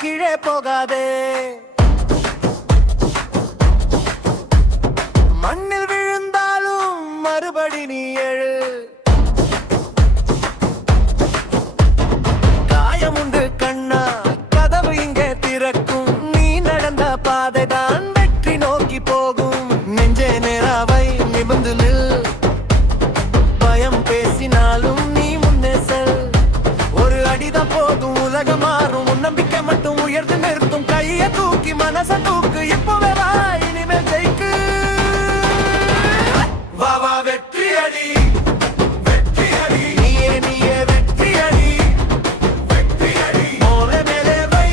கீழே போகாதே. மண்ணில் விழுந்தாலும் மறுபடி நீ எழு. காயமுண்டு கண்ணா, கதவு இங்கே திறக்கும். நீ நடந்த பாதைதான் வெற்றி நோக்கி போகும். நெஞ்சே நேராவை நிமிர்ந்து நில். பயம் பேசினாலும் நீ முன்னே செல். ஒரு அடிதான் போதும், உலகம் மாறும். நம்பிக்கை மட்டும் உயர்ந்து நிறுத்தும். கையை தூக்கி மனச தூக்கு. இப்பவே வா, இனிமேல் ஜெயிக்கு. வா வா வெற்றி அடி, வெற்றி அடி. நீயே நீயே வெற்றி அடி, வெற்றி அடி. மோளை மேலே வை,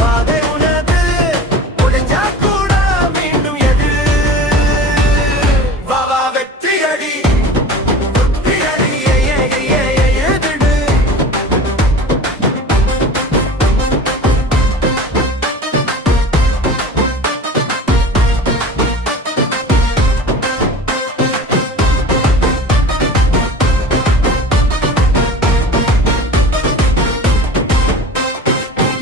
பாதை உனது. முடிஞ்சா கூட மீண்டும் எது. வா வா வெற்றி அடி, வெற்றி அடி. எழுதிடு.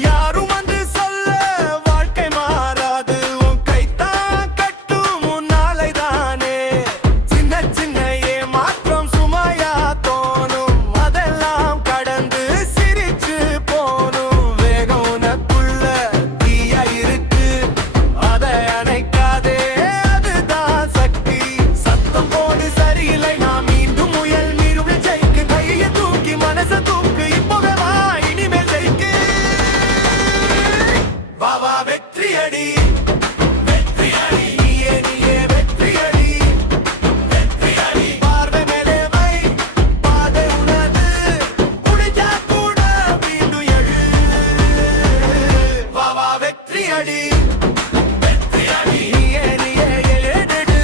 யாரும் வந்து சொல்ல வாழ்க்கை மாறாது. உன் கைத்தான் கட்டும் உன் நாளைதானே. சின்ன சின்ன ஏமாற்றம் சுமையா தோணும். அதெல்லாம் கடந்து சிரிச்சு போணும். வேகம் உனக்குள்ள தீயா இருக்கு, அதை அணைக்காதே. அதுதான் சக்தி. சத்தம் போடு சரியில்லை, நான் மீண்டும் முயல் மீறும் ஜெயிக்கு. கையை தூக்கி மனச தூக்கு. இப்பவே வா, இனிமேல் ஜெயிக்கு. வா வா வெற்றி அடி, வெற்றி அடி. நீயே நீயே வெற்றி அடி, வெற்றி அடி. பார்வை மேலே வை, பாதை உனது. முடிஞ்சா கூட மீண்டும் எழு. வா வா வெற்றி அடி, வெற்றி அடி. நீயே நீயே எழுதிடு.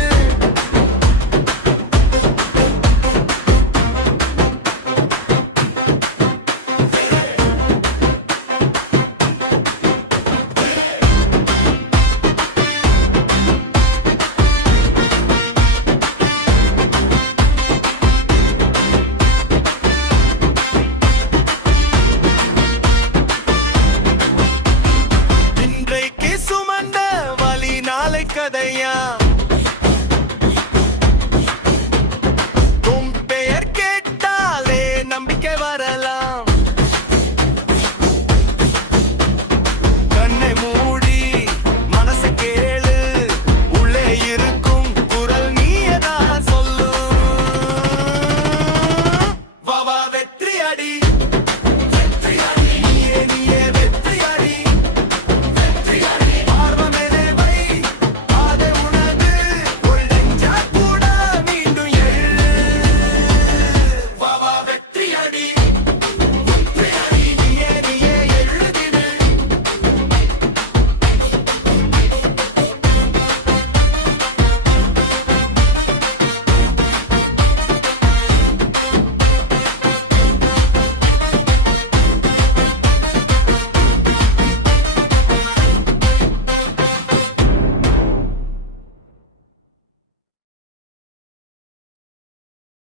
இன்றைக்கு சுமந்த வழி நாளை கதையா.